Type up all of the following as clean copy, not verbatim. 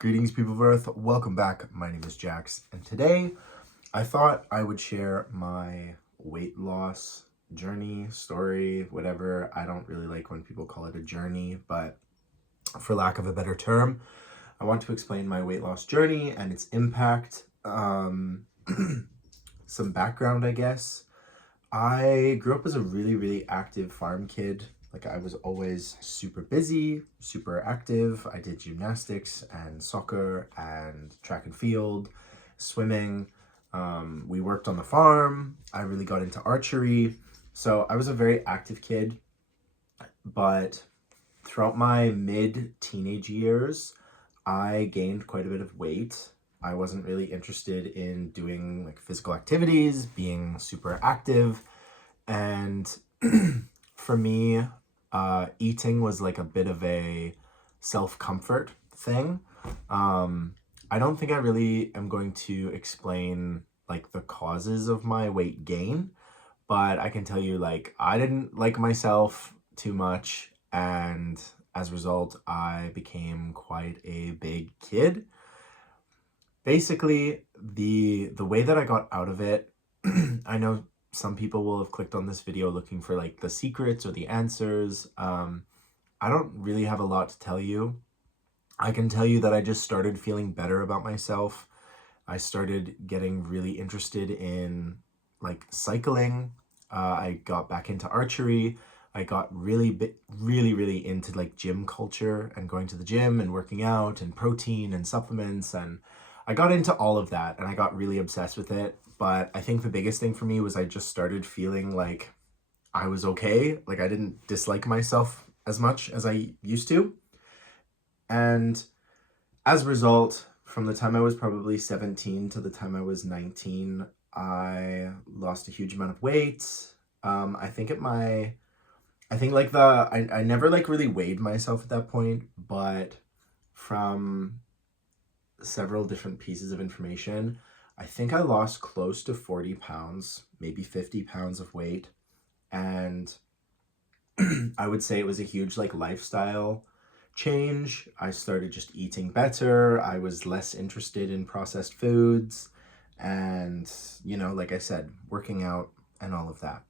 Greetings, people of Earth. Welcome back. My name is Jax, and today I thought I would share my weight loss journey, story, whatever. I don't really like when people call it a journey, but for lack of a better term, I want to explain my weight loss journey and its impact. Some background, I guess. I grew up as a really active farm kid. Like, I was always super busy, super active. I did gymnastics and soccer and track and field, swimming. We worked on the farm. I really got into archery. So I was a very active kid. But throughout my mid-teenage years, I gained quite a bit of weight. I wasn't really interested in doing like physical activities, being super active. And for me, eating was like a bit of a self-comfort thing. I don't think I really am going to explain like the causes of my weight gain, but I can tell you like I didn't like myself too much, and as a result, I became quite a big kid. Basically, the way that I got out of it, I know some people will have clicked on this video looking for like the secrets or the answers. I don't really have a lot to tell you. I can tell you that I just started feeling better about myself. I started getting really interested in like cycling. I got back into archery. I got really into like gym culture and going to the gym and working out and protein and supplements, and I got into all of that and I got really obsessed with it. But I think the biggest thing for me was I just started feeling like I was okay. Like, I didn't dislike myself as much as I used to. And as a result, from the time I was probably 17 to the time I was 19, I lost a huge amount of weight. I think I never like really weighed myself at that point, but from several different pieces of information, I think I lost close to 40 pounds, maybe 50 pounds of weight. And I would say it was a huge like lifestyle change. I started just eating better. I was less interested in processed foods and, like I said, working out and all of that.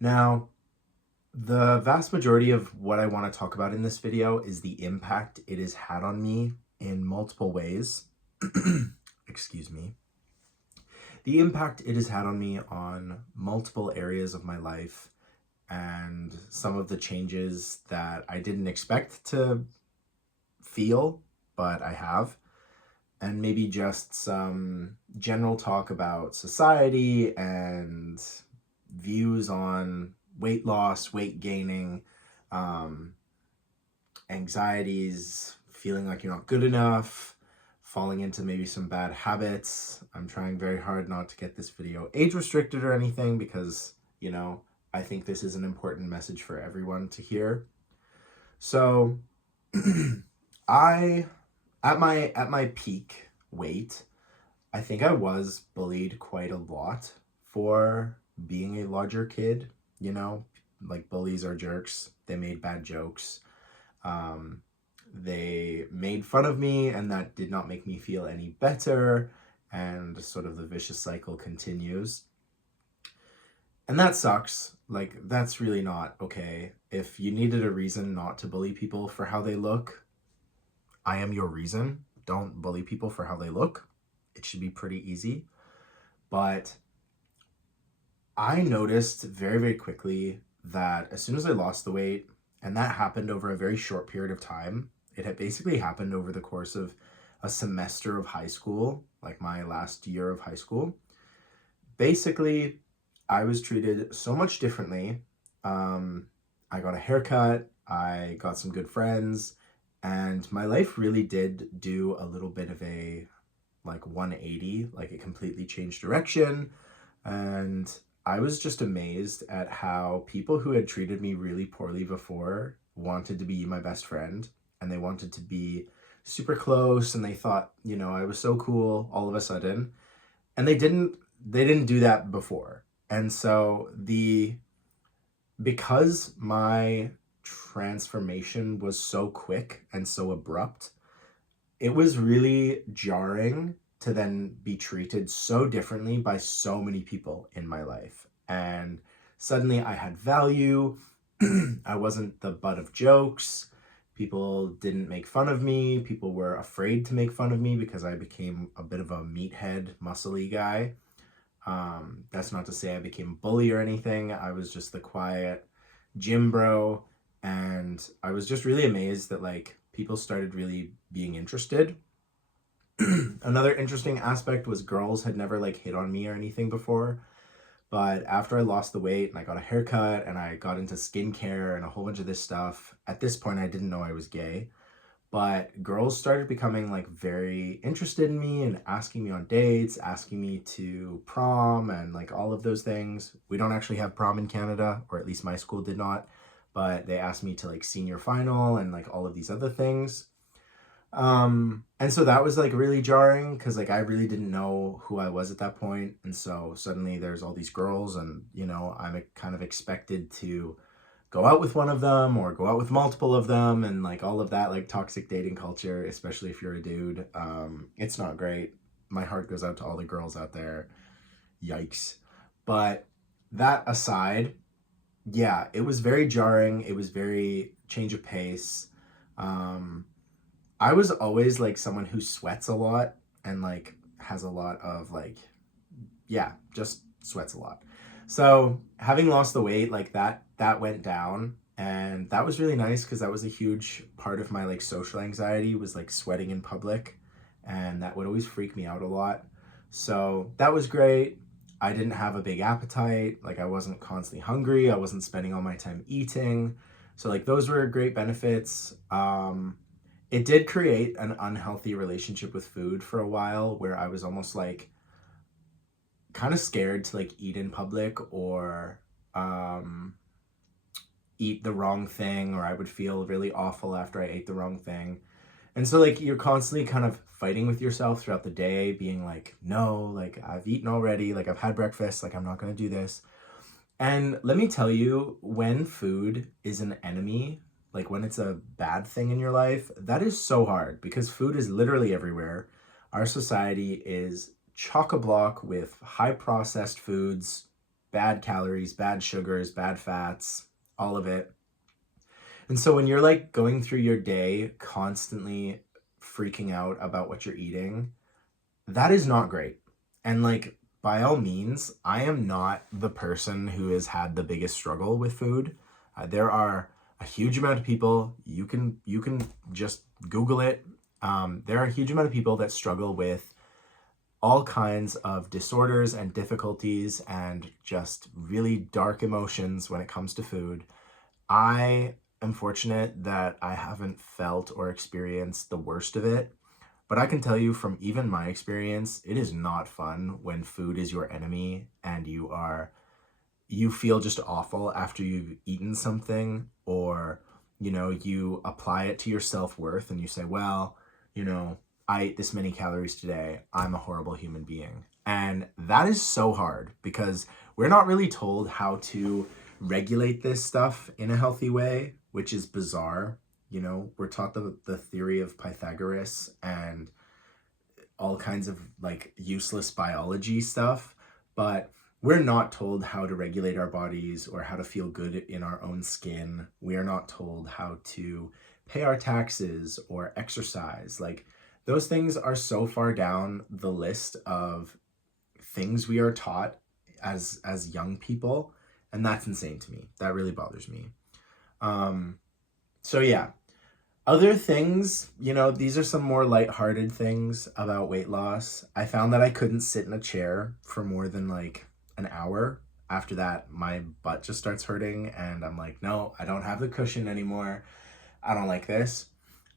Now, the vast majority of what I want to talk about in this video is the impact it has had on me in multiple ways. Excuse me. The impact it has had on me on multiple areas of my life, and some of the changes that I didn't expect to feel, but I have. And maybe just some general talk about society and views on weight loss, weight gaining, anxieties, feeling like you're not good enough, falling into maybe some bad habits. I'm trying very hard not to get this video age restricted or anything because, I think this is an important message for everyone to hear. So I at my peak weight, I think I was bullied quite a lot for being a larger kid, like bullies are jerks. They made bad jokes. They made fun of me, and that did not make me feel any better, and sort of the vicious cycle continues. And that sucks. Like, that's really not okay. If you needed a reason not to bully people for how they look, I am your reason. Don't bully people for how they look. It should be pretty easy. But I noticed very quickly that as soon as I lost the weight, and that happened over a very short period of time, it had basically happened over the course of a semester of high school, like my last year of high school. Basically, I was treated so much differently. I got a haircut, I got some good friends, and my life really did do a little bit of a like 180, like it completely changed direction. And I was just amazed at how people who had treated me really poorly before wanted to be my best friend, and they wanted to be super close, and they thought, I was so cool all of a sudden. And they didn't do that before. And so because my transformation was so quick and so abrupt, it was really jarring to then be treated so differently by so many people in my life. And suddenly I had value. I wasn't the butt of jokes. People didn't make fun of me. People were afraid to make fun of me because I became a bit of a meathead, muscly guy. That's not to say I became a bully or anything. I was just the quiet gym bro. And I was just really amazed that like people started really being interested. Another interesting aspect was girls had never like hit on me or anything before. But after I lost the weight and I got a haircut and I got into skincare and a whole bunch of this stuff, at this point I didn't know I was gay. But girls started becoming like very interested in me and asking me on dates, asking me to prom and like all of those things. We don't actually have prom in Canada, or at least my school did not. But they asked me to like senior final and like all of these other things. And so that was like really jarring because like I really didn't know who I was at that point. And so suddenly there's all these girls, and I'm kind of expected to go out with one of them or go out with multiple of them, and like all of that like toxic dating culture, especially if you're a dude. It's not great. My heart goes out to all the girls out there. Yikes. But that aside, yeah, it was very jarring. It was very change of pace. Um, I was always like someone who sweats a lot and like has a lot of like, yeah, just sweats a lot. So having lost the weight, like that went down, and that was really nice because that was a huge part of my like social anxiety, was like sweating in public, and that would always freak me out a lot. So that was great. I didn't have a big appetite, like I wasn't constantly hungry, I wasn't spending all my time eating. So like those were great benefits. It did create an unhealthy relationship with food for a while where I was almost like kind of scared to like eat in public or um, eat the wrong thing, or I would feel really awful after I ate the wrong thing. And so like you're constantly kind of fighting with yourself throughout the day, being like, no, like I've eaten already, like I've had breakfast, like I'm not going to do this. And let me tell you, when food is an enemy, like when it's a bad thing in your life, that is so hard because food is literally everywhere. Our society is chock a block with high processed foods, bad calories, bad sugars, bad fats, all of it. And so when you're like going through your day constantly freaking out about what you're eating, that is not great. And like by all means, I am not the person who has had the biggest struggle with food. There are a huge amount of people, you can just Google it. There are a huge amount of people that struggle with all kinds of disorders and difficulties and just really dark emotions when it comes to food. I am fortunate that I haven't felt or experienced the worst of it. But I can tell you from even my experience, it is not fun when food is your enemy and you feel just awful after you've eaten something, or you apply it to your self-worth and you say, well, I ate this many calories today, I'm a horrible human being. And that is so hard because we're not really told how to regulate this stuff in a healthy way, which is bizarre. We're taught the theory of Pythagoras and all kinds of like useless biology stuff, but we're not told how to regulate our bodies or how to feel good in our own skin. We are not told how to pay our taxes or exercise. Like those things are so far down the list of things we are taught as young people, and that's insane to me. That really bothers me. So yeah, other things, these are some more lighthearted things about weight loss. I found that I couldn't sit in a chair for more than like an hour. After that, my butt just starts hurting, and I'm like, no, I don't have the cushion anymore. I don't like this.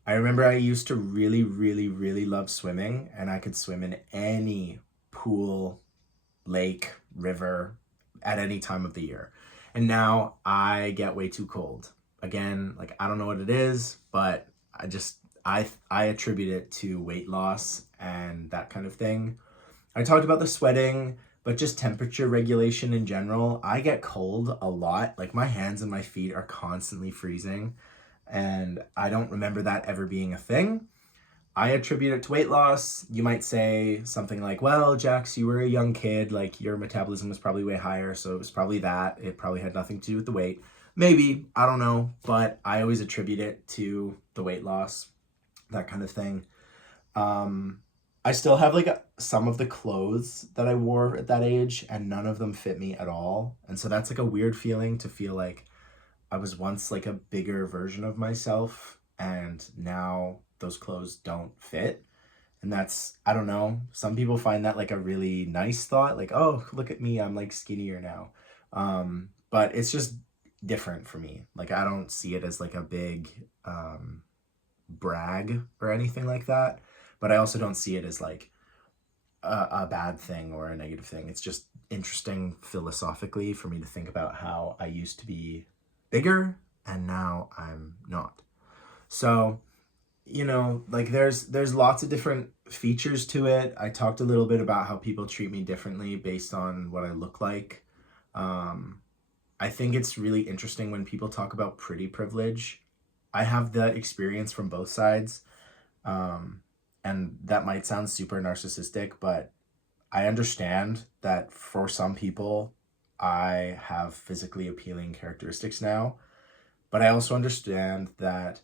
I remember I used to really, really, really love swimming, and I could swim in any pool, lake, river at any time of the year. And now I get way too cold. Again, like I don't know what it is, but I attribute it to weight loss and that kind of thing. I talked about the sweating, but just temperature regulation in general. I get cold a lot. Like my hands and my feet are constantly freezing, and I don't remember that ever being a thing. I attribute it to weight loss. You might say something like, well, Jax, you were a young kid, like your metabolism was probably way higher, so it was probably that. It probably had nothing to do with the weight. Maybe, I don't know, but I always attribute it to the weight loss, that kind of thing. I still have like some of the clothes that I wore at that age, and none of them fit me at all. And so that's like a weird feeling to feel like I was once like a bigger version of myself, and now those clothes don't fit. And that's, I don't know, some people find that like a really nice thought, like, oh, look at me, I'm like skinnier now. But it's just different for me. Like, I don't see it as like a big brag or anything like that. But I also don't see it as like a bad thing or a negative thing. It's just interesting philosophically for me to think about how I used to be bigger and now I'm not. So, you know, like there's lots of different features to it. I talked a little bit about how people treat me differently based on what I look like. I think it's really interesting when people talk about pretty privilege. I have that experience from both sides. And that might sound super narcissistic, but I understand that for some people, I have physically appealing characteristics now. But I also understand that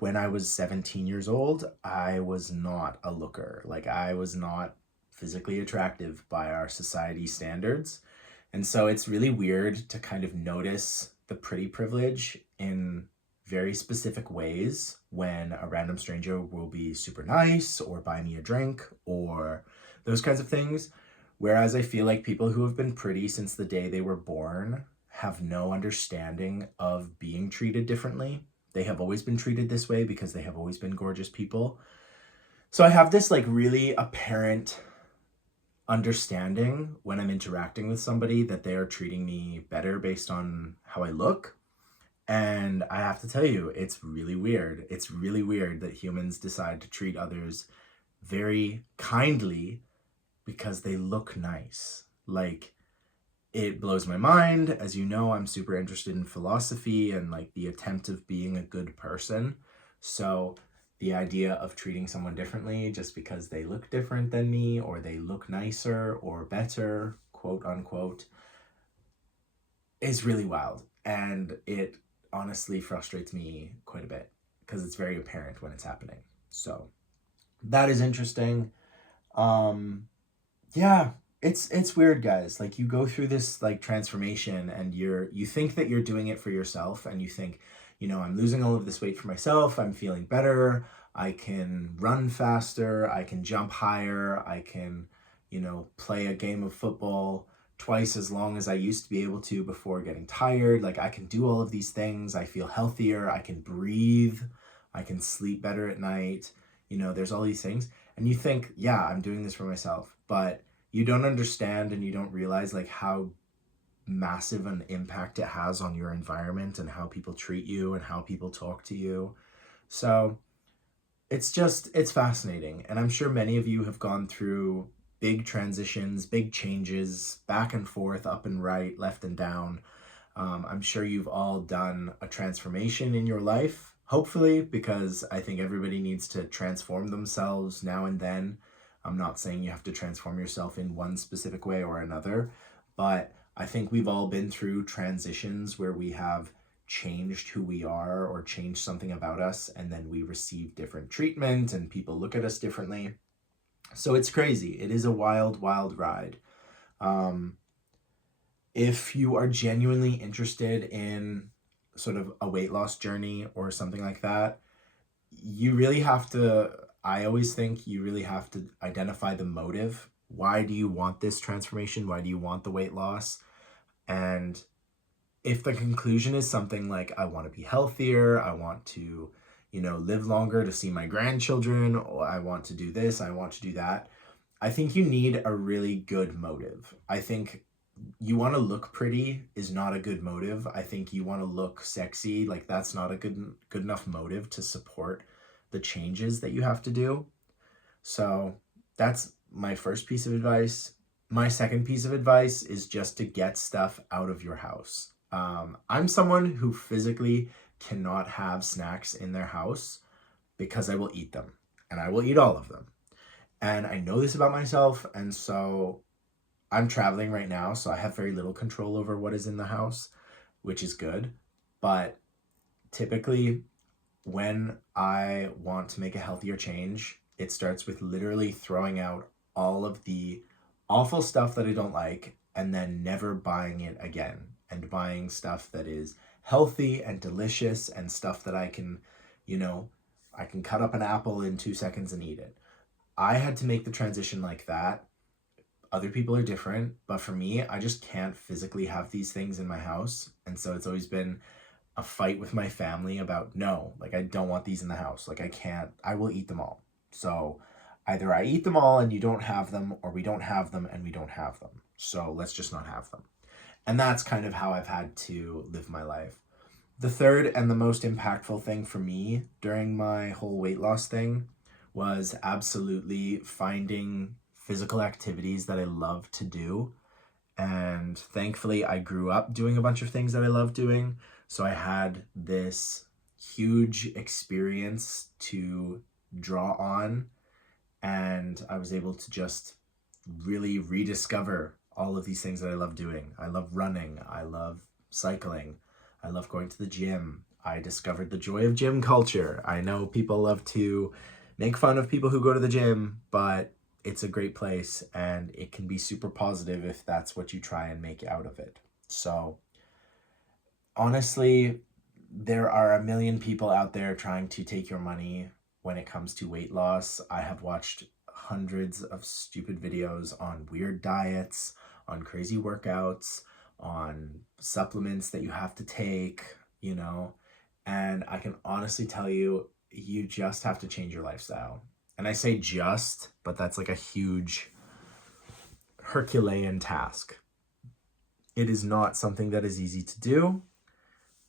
when I was 17 years old, I was not a looker. Like, I was not physically attractive by our society standards. And so it's really weird to kind of notice the pretty privilege in very specific ways when a random stranger will be super nice or buy me a drink or those kinds of things. Whereas I feel like people who have been pretty since the day they were born have no understanding of being treated differently. They have always been treated this way because they have always been gorgeous people. So I have this like really apparent understanding when I'm interacting with somebody that they are treating me better based on how I look. And I have to tell you, it's really weird. It's really weird that humans decide to treat others very kindly because they look nice. Like, it blows my mind. As you know, I'm super interested in philosophy and like the attempt of being a good person. So the idea of treating someone differently just because they look different than me or they look nicer or better, quote unquote, is really wild. And it honestly frustrates me quite a bit because it's very apparent when it's happening. So that is interesting. Yeah, it's weird, guys. Like, you go through this like transformation and you think that you're doing it for yourself, and you think, you know, I'm losing all of this weight for myself, I'm feeling better, I can run faster, I can jump higher, I can, you know, play a game of football twice as long as I used to be able to before getting tired. Like, I can do all of these things. I feel healthier, I can breathe, I can sleep better at night. You know, there's all these things. And you think, yeah, I'm doing this for myself, but you don't understand and you don't realize like how massive an impact it has on your environment and how people treat you and how people talk to you. So it's fascinating. And I'm sure many of you have gone through big transitions, big changes, back and forth, up and right, left and down. I'm sure you've all done a transformation in your life, hopefully, because I think everybody needs to transform themselves now and then. I'm not saying you have to transform yourself in one specific way or another, but I think we've all been through transitions where we have changed who we are or changed something about us, and then we receive different treatment and people look at us differently. So it's crazy. It is a wild, wild ride. If you are genuinely interested in sort of a weight loss journey or something like that, you really have to, I always think you really have to identify the motive. Why do you want this transformation? Why do you want the weight loss? And if the conclusion is something like, I want to be healthier, I want to, you know, live longer to see my grandchildren, or I want to do this, I want to do that, I think you need a really good motive. I think you want to look pretty is not a good motive. I think you want to look sexy, like that's not a good enough motive to support the changes that you have to do. So that's my first piece of advice. My second piece of advice is just to get stuff out of your house. I'm someone who physically cannot have snacks in their house because I will eat them. and I will eat all of them. And I know this about myself, and so I'm traveling right now, so I have very little control over what is in the house, which is good. But typically, when I want to make a healthier change, it starts with literally throwing out all of the awful stuff that I don't like and then never buying it again, and buying stuff that is healthy and delicious and stuff that I can, you know, I can cut up an apple in 2 seconds and eat it. I had to make the transition like that. Other people are different, but for me, I just can't physically have these things in my house. And so it's always been a fight with my family about, no, like, I don't want these in the house. Like, I can't, I will eat them all. So either I eat them all and you don't have them, or we don't have them and we don't have them. So let's just not have them. And that's kind of how I've had to live my life. The third and the most impactful thing for me during my whole weight loss thing was absolutely finding physical activities that I love to do. And thankfully, I grew up doing a bunch of things that I love doing. So I had this huge experience to draw on, and I was able to just really rediscover all of these things that I love doing. I love running. I love cycling. I love going to the gym. I discovered the joy of gym culture. I know people love to make fun of people who go to the gym, but it's a great place, and it can be super positive if that's what you try and make out of it. So honestly, there are a million people out there trying to take your money when it comes to weight loss. I have watched hundreds of stupid videos on weird diets, on crazy workouts, on supplements that you have to take, and I can honestly tell you, you just have to change your lifestyle. And I say just, but that's like a huge Herculean task. It is not something that is easy to do,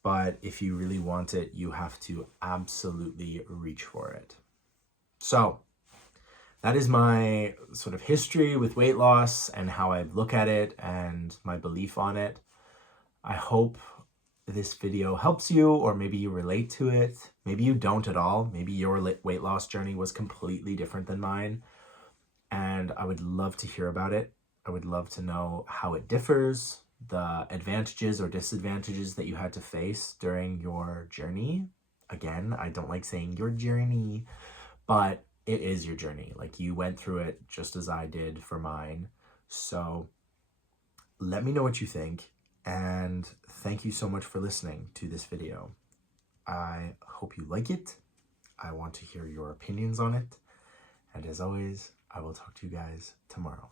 but if you really want it, you have to absolutely reach for it. So that is my sort of history with weight loss and how I look at it and my belief on it. I hope this video helps you, or maybe you relate to it. Maybe you don't at all. Maybe your weight loss journey was completely different than mine, and I would love to hear about it. I would love to know how it differs, the advantages or disadvantages that you had to face during your journey. Again, I don't like saying your journey, but it is your journey. Like, you went through it just as I did for mine. So let me know what you think, and thank you so much for listening to this video. I hope you like it. I want to hear your opinions on it. And as always, I will talk to you guys tomorrow.